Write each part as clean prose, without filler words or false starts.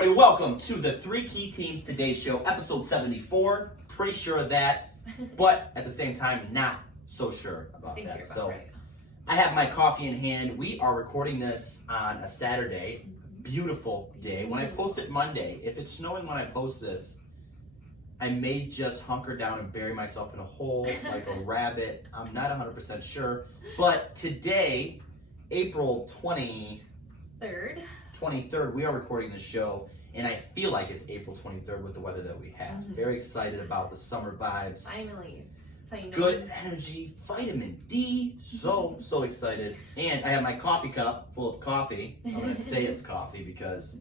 everybody? Welcome to the Three Key Teams Today Show, episode 74. Pretty sure of that, but at the same time, not so sure about that. So I have my coffee in hand. We are recording this on a Saturday. Beautiful day. When I post it Monday, if it's snowing when I post this, I may just hunker down and bury myself in a hole like a rabbit. I'm not 100% sure. But today, April 23rd, we are recording this show, and I feel like it's April 23rd with the weather that we have. Very excited about the summer vibes. Finally. That's how you know. Good energy, vitamin D. So excited. And I have my coffee cup full of coffee. I'm going to say it's coffee because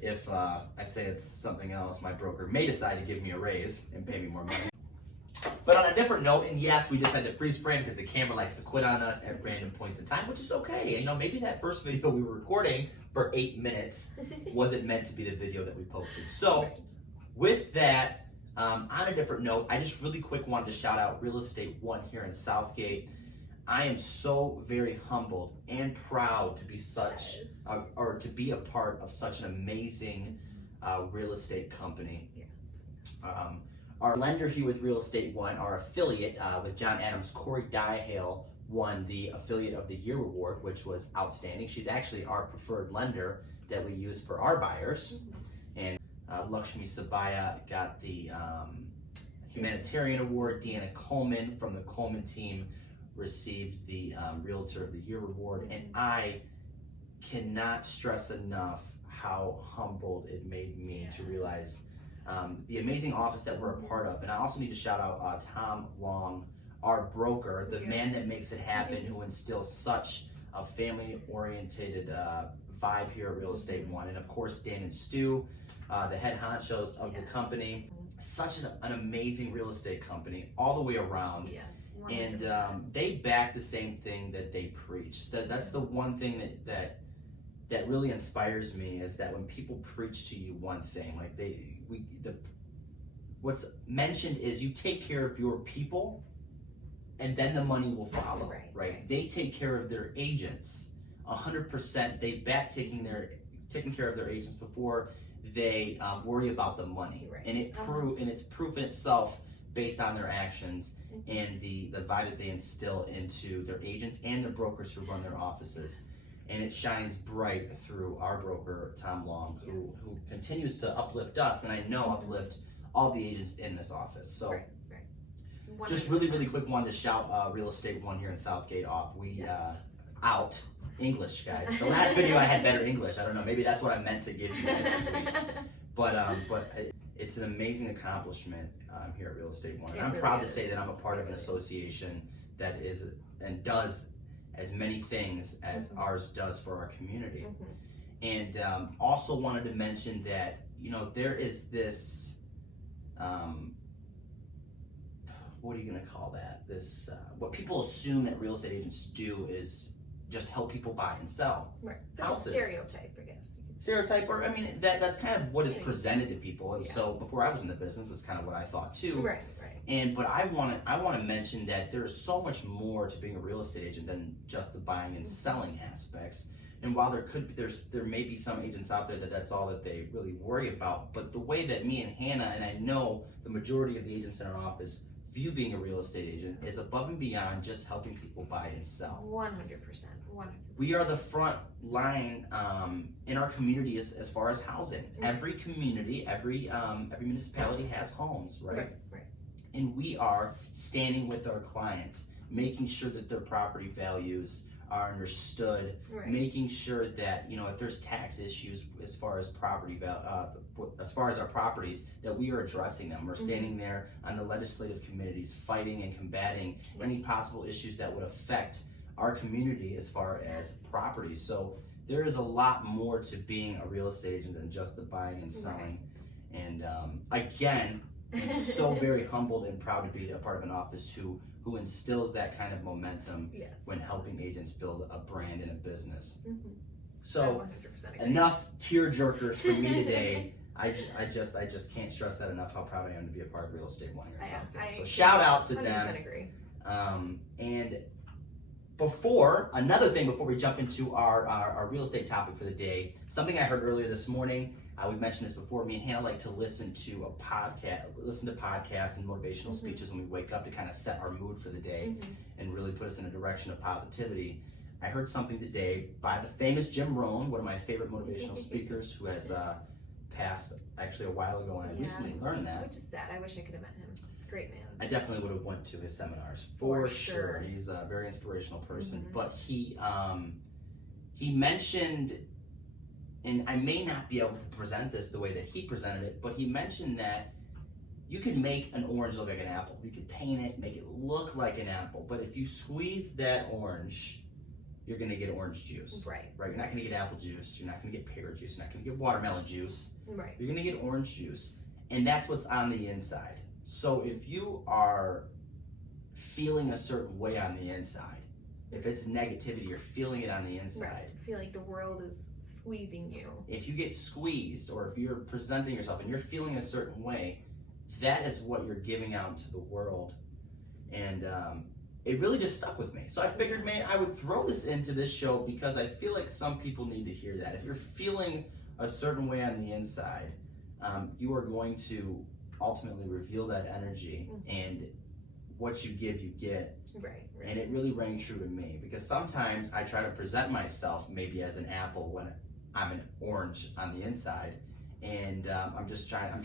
if I say it's something else, my broker may decide to give me a raise and pay me more money. But on a different note, and yes, we just had to freeze frame because the camera likes to quit on us at random points in time, which is okay. You know, maybe that first video we were recording for 8 minutes wasn't meant to be the video that we posted. So with that, on a different note, I just really quick wanted to shout out Real Estate One here in Southgate. I am so very humbled and proud to be or to be a part of such an amazing real estate company. Yes. Our lender here with Real Estate One, our affiliate with John Adams, Corey Diahale won the Affiliate of the Year award, which was outstanding. She's actually our preferred lender that we use for our buyers. And Lakshmi Sabaya got the Humanitarian Award. Deanna Coleman from the Coleman team received the Realtor of the Year award. And I cannot stress enough how humbled it made me to realize the amazing office that we're a part of. And I also need to shout out Tom Long, our broker, the man that makes it happen, who instills such a family-oriented vibe here at Real Estate One. And of course, Dan and Stu, the head honchos of the company. Such an amazing real estate company all the way around. Yes. 100%. And they back the same thing that they preach. That's the one thing that really inspires me, is that when people preach to you one thing, like what's mentioned is you take care of your people and then the money will follow, right? They take care of their agents 100%. They back taking care of their agents before they worry about the money. And it's proof in itself based on their actions and the vibe that they instill into their agents and the brokers who run their offices. And it shines bright through our broker, Tom Long, who continues to uplift us, and I know uplift all the agents in this office. So just really quick, wanted to shout Real Estate One here in Southgate off. We out English, guys. The last video I had better English. I don't know, maybe that's what I meant to give you guys this week. But it's an amazing accomplishment here at Real Estate One. And I'm proud to say that I'm a part of an association that is and does as many things as ours does for our community. And also wanted to mention that, you know, there is this, what are you gonna call that? This, what people assume that real estate agents do is just help people buy and sell houses. Stereotype, I guess. Stereotype, or I mean, that's kind of what is presented to people. And so before I was in the business, that's kind of what I thought too. But I want to mention that there's so much more to being a real estate agent than just the buying and selling aspects. And while there may be some agents out there that's all that they really worry about, but the way that me and Hannah, and I know the majority of the agents in our office, view being a real estate agent is above and beyond just helping people buy and sell. 100%. We are the front line in our community as far as housing. Every community, every municipality has homes, right? And we are standing with our clients, making sure that their property values are understood, making sure that, you know, if there's tax issues as far as as far as our properties, that we are addressing them. We're standing there on the legislative committees, fighting and combating any possible issues that would affect our community as far as properties. So there is a lot more to being a real estate agent than just the buying and selling. And again, I'm so very humbled and proud to be a part of an office who instills that kind of momentum when helping agents build a brand and a business. So enough tear jerkers for me today. I just can't stress that enough, how proud I am to be a part of Real Estate One here in Southgate. So shout out to them. Agree. And another thing before we jump into our real estate topic for the day, something I heard earlier this morning I would mention this before. Me and Hannah like to listen to podcasts and motivational speeches when we wake up to kind of set our mood for the day and really put us in a direction of positivity. I heard something today by the famous Jim Rohn, one of my favorite motivational speakers, who has passed actually a while ago, and I recently learned that. Which is sad. I wish I could have met him. Great man. I definitely would have went to his seminars for sure. He's a very inspirational person, but he mentioned, and I may not be able to present this the way that he presented it, but he mentioned that you can make an orange look like an apple. You can paint it, make it look like an apple, but if you squeeze that orange, you're going to get orange juice. Right. You're not going to get apple juice. You're not going to get pear juice. You're not going to get watermelon juice. Right. You're going to get orange juice, and that's what's on the inside. So if you are feeling a certain way on the inside, if it's negativity, you're feeling it on the inside. Right. I feel like the world is squeezing you. If you get squeezed, or if you're presenting yourself and you're feeling a certain way, that is what you're giving out to the world. And it really just stuck with me. So I figured, man, I would throw this into this show because I feel like some people need to hear that. If you're feeling a certain way on the inside, you are going to ultimately reveal that energy, and what you give, you get. Right. And it really rang true to me, because sometimes I try to present myself maybe as an apple when I'm an orange on the inside, and I'm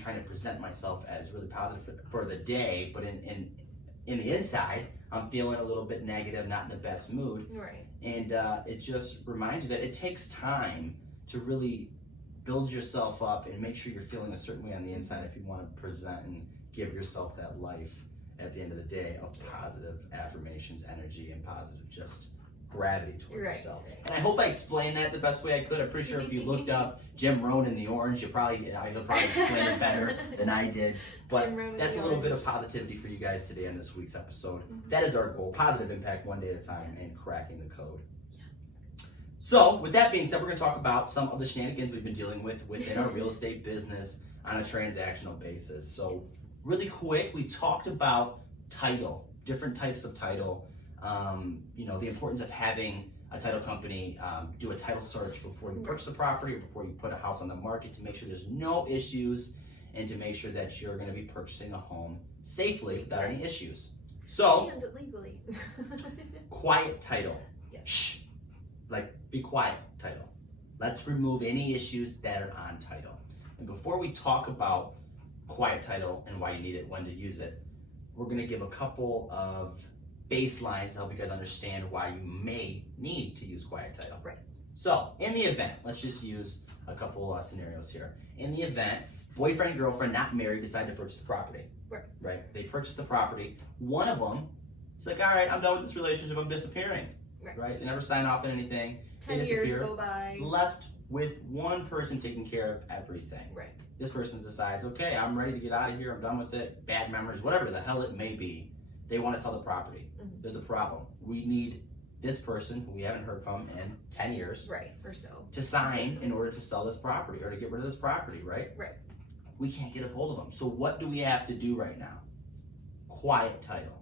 trying to present myself as really positive for the day, but in the inside, I'm feeling a little bit negative, not in the best mood. Right. And it just reminds you that it takes time to really build yourself up and make sure you're feeling a certain way on the inside if you want to present and give yourself that life at the end of the day of positive affirmations, energy, and positive just gravity towards yourself. Right. And I hope I explained that the best way I could. I'm pretty sure if you looked up Jim Rohn and the orange, you'll probably explain it better than I did. But that's a little bit of positivity for you guys today on this week's episode. That is our goal: positive impact one day at a time and cracking the code. So, with that being said, we're going to talk about some of the shenanigans we've been dealing with within our real estate business on a transactional basis. So, really quick, we talked about title, different types of title, the importance of having a title company do a title search before you purchase a property or before you put a house on the market to make sure there's no issues and to make sure that you're going to be purchasing a home safely without any issues. So, and legally. quiet title. Shh. Like, be quiet title. Let's remove any issues that are on title. And before we talk about quiet title and why you need it, when to use it, we're going to give a couple of baselines to help you guys understand why you may need to use quiet title. Right. So, in the event, let's just use a couple scenarios here. In the event, boyfriend, girlfriend, not married, decide to purchase the property. Right. They purchase the property. One of them is like, all right, I'm done with this relationship. I'm disappearing. Right. They never sign off on anything. 10 years go by. Left with one person taking care of everything. Right. This person decides, okay, I'm ready to get out of here. I'm done with it. Bad memories, whatever the hell it may be. They want to sell the property. There's a problem. We need this person who we haven't heard from in 10 years. Right. Or so. To sign in order to sell this property or to get rid of this property, right? Right. We can't get a hold of them. So what do we have to do right now? Quiet title.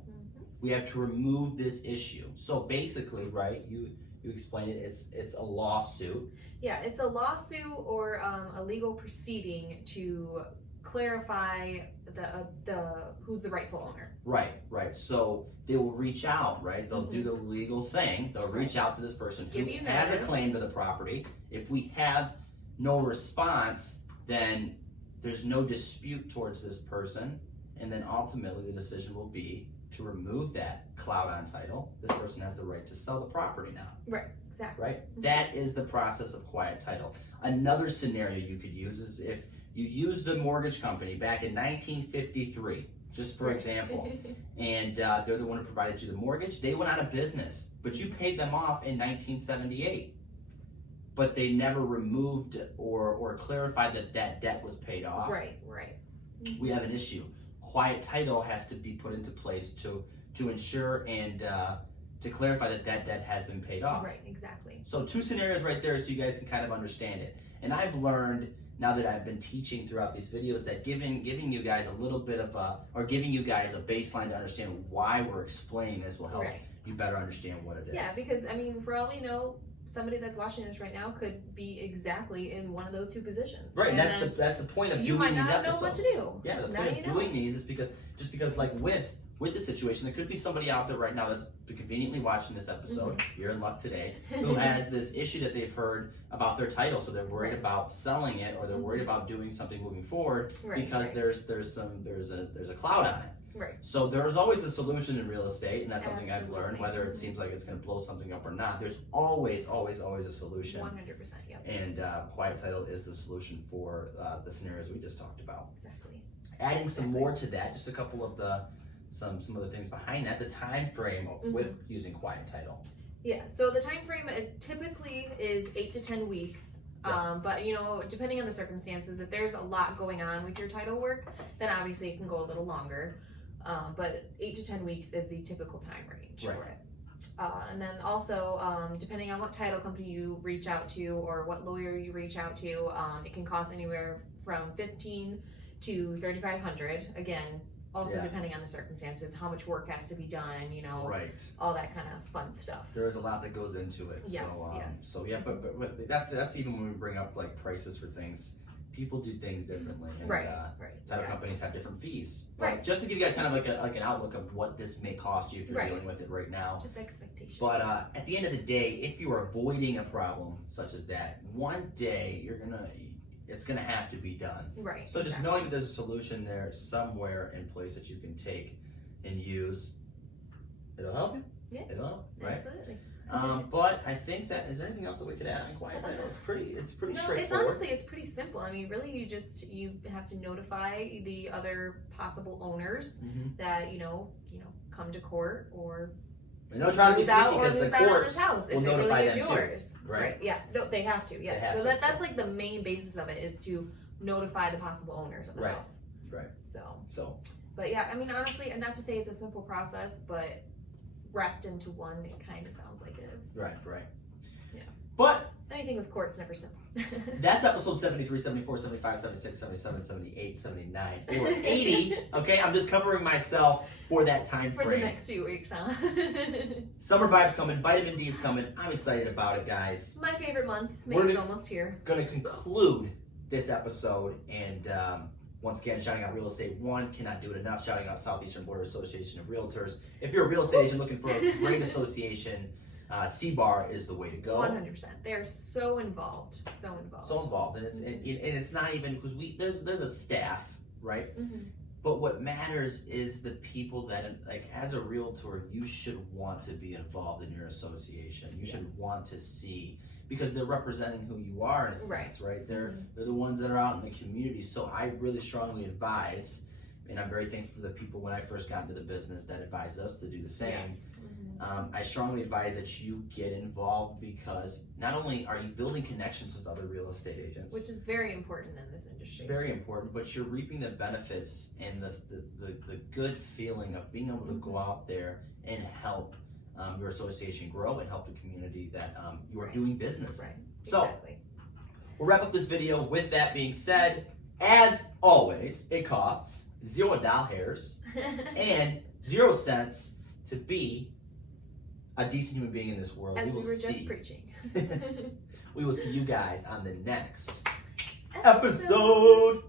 We have to remove this issue. So basically, right, you explained it, it's a lawsuit. Yeah, it's a lawsuit or a legal proceeding to clarify the who's the rightful owner. Right. So they will reach out, right? They'll do the legal thing. They'll reach out to this person who has a claim to the property. If we have no response, then there's no dispute towards this person, and then ultimately the decision will be to remove that cloud on title. This person has the right to sell the property now. Right, exactly. Right? That is the process of quiet title. Another scenario you could use is if you used a mortgage company back in 1953, just for example, and they're the one who provided you the mortgage. They went out of business, but you paid them off in 1978. But they never removed or clarified that debt was paid off. Right. We have an issue. Quiet title has to be put into place to ensure and to clarify that debt has been paid off. Right, exactly. So 2 scenarios right there so you guys can kind of understand it. And I've learned, now that I've been teaching throughout these videos, that giving you guys a little bit of giving you guys a baseline to understand why we're explaining this will help you better understand what it is. Yeah, because for all we know, somebody that's watching this right now could be exactly in one of those two positions. Right, and that's the point of doing these episodes. You might not know what to do. Yeah, the point of doing these is because like with the situation, there could be somebody out there right now that's conveniently watching this episode, you're in luck today, who has this issue that they've heard about their title, so they're worried about selling it, or they're worried about doing something moving forward because there's a cloud on it. Right. So there's always a solution in real estate, and that's something I've learned, whether it seems like it's going to blow something up or not. There's always a solution. 100%, yep. And quiet title is the solution for the scenarios we just talked about. Exactly. Adding some more to that, just a couple of some other things behind that. The time frame with using quiet title. Yeah. So the time frame typically is 8 to 10 weeks. But you know, depending on the circumstances, if there's a lot going on with your title work, then obviously it can go a little longer. But 8 to 10 weeks is the typical time range for it. And then also, depending on what title company you reach out to or what lawyer you reach out to, it can cost anywhere from $1,500 to $3,500. Again, also depending on the circumstances, how much work has to be done, you know, all that kind of fun stuff. There is a lot that goes into it. Yes, So yeah, but that's even when we bring up like prices for things. People do things differently, and title companies have different fees. But just to give you guys kind of like an outlook of what this may cost you if you're dealing with it right now. Just expectations. But at the end of the day, if you are avoiding a problem such as that, one day it's gonna have to be done. Right. So just knowing that there's a solution there somewhere in place that you can take and use, it'll help you. Yeah. It'll help. Right. Absolutely. But I think that, is there anything else that we could add on quiet title? It's pretty straightforward. It's pretty simple. I mean, really, you have to notify the other possible owners that you know come to court or don't try to be sneaky because the court this house will if it notify really is them yours. Too, right? Yeah, they have to. Yes. So that's like the main basis of it is to notify the possible owners of the house. Right. So. But yeah, I mean, honestly, and not to say it's a simple process, but wrapped into one, it kind of sounds like it is. Right. Yeah. But anything with court's never simple. that's episode 73, 74, 75, 76, 77, 78, 79, or 80. Okay, I'm just covering myself for that time frame. For the next few weeks, huh? Summer vibes coming, vitamin D is coming. I'm excited about it, guys. My favorite month. May's almost here. Going to conclude this episode, and once again, shouting out Real Estate One, cannot do it enough. Shouting out Southeastern Border Association of Realtors. If you're a real estate agent looking for a great association, C-Bar is the way to go. 100%. They're so involved. And it's not even because there's a staff, right? But what matters is the people that, like, as a realtor, you should want to be involved in your association. You should want to see, because they're representing who you are in a sense, right? They're the ones that are out in the community. So I really strongly advise, and I'm very thankful for the people when I first got into the business that advised us to do the same. I strongly advise that you get involved, because not only are you building connections with other real estate agents, which is very important in this industry. Very important, but you're reaping the benefits and the good feeling of being able to go out there and help your association grow and help the community that you are doing business in. So we'll wrap up this video with that being said. As always, it costs $0 and 0 cents to be a decent human being in this world. As we were just preaching. We will see you guys on the next episode.